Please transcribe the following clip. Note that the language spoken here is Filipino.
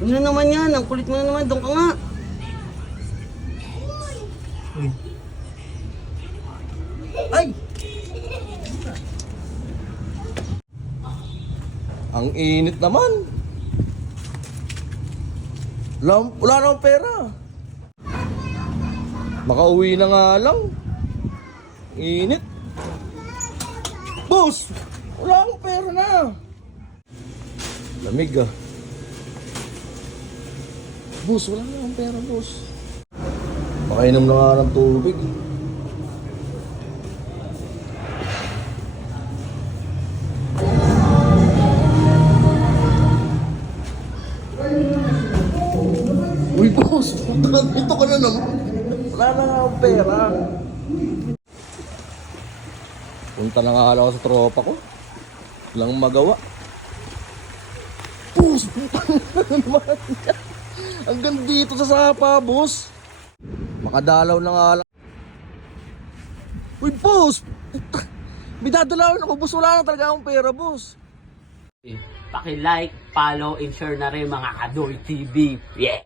Ano naman yan? Ang kulit mo na naman. Doon ka nga. Ay! Ang init naman. Wala namang pera. Makauwi na nga lang. Init. Boss! Wala akong pera na. Lamig ah. Boss, wala na akong pera, boss. Makainom na nga ng tubig. Uy, boss! Ito ka na naman. Wala na nga akong pera. Punta na nga ako sa tropa ko. Walang magawa. Boss! Putang na naman. Hanggang dito sa sapa, boss. Makadalaw na nga lang. Uy, boss! May dadalawin ako, boss. Wala na talaga akong pera, boss. Paki-like, follow, and share na rin mga Kadoy TV. Yeah!